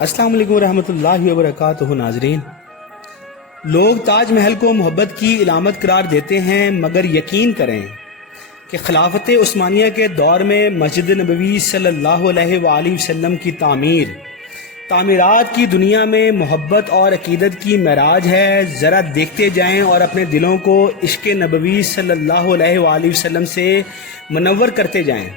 السلام علیکم ورحمۃ اللہ وبرکاتہ۔ ناظرین، لوگ تاج محل کو محبت کی علامت قرار دیتے ہیں، مگر یقین کریں کہ خلافت عثمانیہ کے دور میں مسجد نبوی صلی اللہ علیہ وآلہ وسلم کی تعمیرات کی دنیا میں محبت اور عقیدت کی معراج ہے۔ ذرا دیکھتے جائیں اور اپنے دلوں کو عشق نبوی صلی اللہ علیہ وآلہ وسلم سے منور کرتے جائیں۔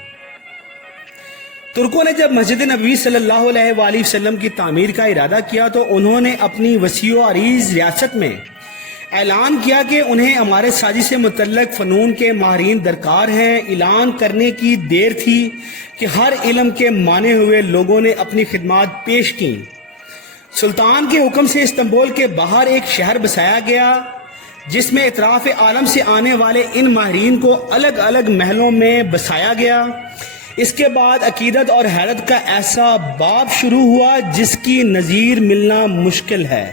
ترکوں نے جب مسجد نبوی صلی اللہ علیہ وآلہ وسلم کی تعمیر کا ارادہ کیا تو انہوں نے اپنی وسیع و عریض ریاست میں اعلان کیا کہ انہیں ہمارے سازی سے متعلق فنون کے ماہرین درکار ہیں۔ اعلان کرنے کی دیر تھی کہ ہر علم کے مانے ہوئے لوگوں نے اپنی خدمات پیش کیں۔ سلطان کے حکم سے استنبول کے باہر ایک شہر بسایا گیا جس میں اطراف عالم سے آنے والے ان ماہرین کو الگ الگ محلوں میں بسایا گیا۔ اس کے بعد عقیدت اور حیرت کا ایسا باب شروع ہوا جس کی نظیر ملنا مشکل ہے۔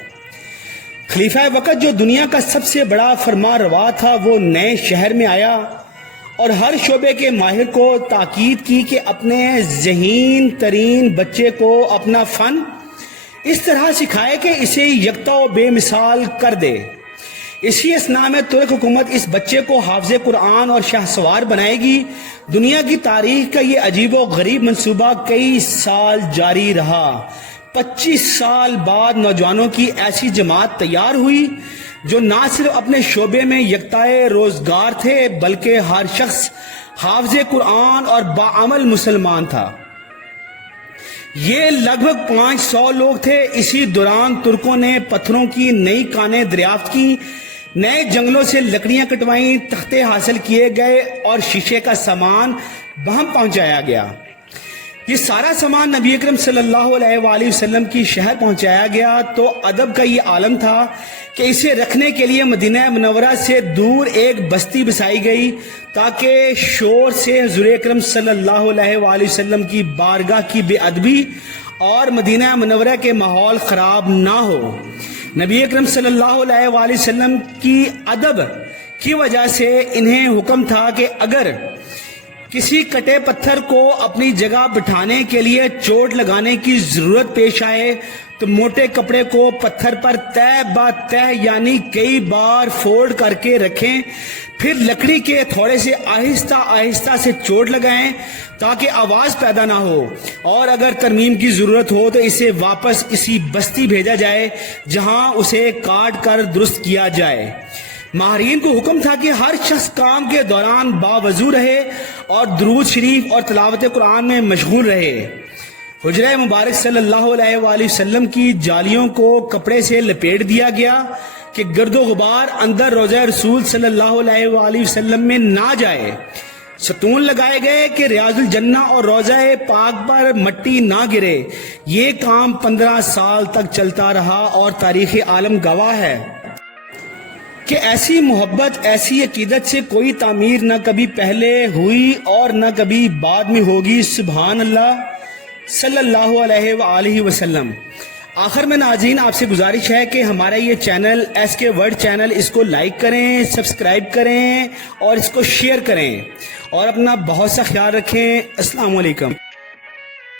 خلیفہ وقت جو دنیا کا سب سے بڑا فرما روا تھا، وہ نئے شہر میں آیا اور ہر شعبے کے ماہر کو تاکید کی کہ اپنے ذہین ترین بچے کو اپنا فن اس طرح سکھائے کہ اسے یکتا و بے مثال کر دے۔ اسی اثناء میں ترک حکومت اس بچے کو حافظ قرآن اور شاہ سوار بنائے گی۔ دنیا کی تاریخ کا یہ عجیب و غریب منصوبہ کئی سال جاری رہا۔ 25 سال بعد نوجوانوں کی ایسی جماعت تیار ہوئی جو نہ صرف اپنے شعبے میں یکتائے روزگار تھے بلکہ ہر شخص حافظ قرآن اور باعمل مسلمان تھا۔ یہ لگ بھگ 500 لوگ تھے۔ اسی دوران ترکوں نے پتھروں کی نئی کانیں دریافت کی، نئے جنگلوں سے لکڑیاں کٹوائیں، تختے حاصل کیے گئے اور شیشے کا سامان بہم پہنچایا گیا۔ یہ سارا سامان نبی اکرم صلی اللہ علیہ وآلہ وسلم کی شہر پہنچایا گیا تو ادب کا یہ عالم تھا کہ اسے رکھنے کے لیے مدینہ منورہ سے دور ایک بستی بسائی گئی تاکہ شور سے حضور اکرم صلی اللہ علیہ وآلہ وسلم کی بارگاہ کی بے ادبی اور مدینہ منورہ کے ماحول خراب نہ ہو۔ نبی اکرم صلی اللہ علیہ وآلہ وسلم کی ادب کی وجہ سے انہیں حکم تھا کہ اگر کسی کٹے پتھر کو اپنی جگہ بٹھانے کے لیے چوٹ لگانے کی ضرورت پیش آئے تو موٹے کپڑے کو پتھر پر تہ با تہ یعنی کئی بار فولڈ کر کے رکھیں، پھر لکڑی کے تھوڑے سے آہستہ آہستہ سے چوٹ لگائیں تاکہ آواز پیدا نہ ہو، اور اگر ترمیم کی ضرورت ہو تو اسے واپس کسی بستی بھیجا جائے جہاں اسے کاٹ کر درست کیا جائے۔ ماہرین کو حکم تھا کہ ہر شخص کام کے دوران باوضو رہے اور درود شریف اور تلاوت قرآن میں مشغول رہے۔ حجرہ مبارک صلی اللہ علیہ وآلہ وسلم کی جالیوں کو کپڑے سے لپیٹ دیا گیا کہ گرد و غبار اندر روضہ رسول صلی اللہ علیہ وآلہ وسلم میں نہ جائے۔ ستون لگائے گئے کہ ریاض الجنہ اور روضہ پاک پر مٹی نہ گرے۔ یہ کام 15 سال تک چلتا رہا اور تاریخ عالم گواہ ہے کہ ایسی محبت، ایسی عقیدت سے کوئی تعمیر نہ کبھی پہلے ہوئی اور نہ کبھی بعد میں ہوگی۔ سبحان اللہ صلی اللہ علیہ وآلہ وسلم۔ آخر میں ناظرین آپ سے گزارش ہے کہ ہمارا یہ چینل ایس کے ورڈ چینل، اس کو لائک کریں، سبسکرائب کریں اور اس کو شیئر کریں اور اپنا بہت سا خیال رکھیں۔ السلام علیکم۔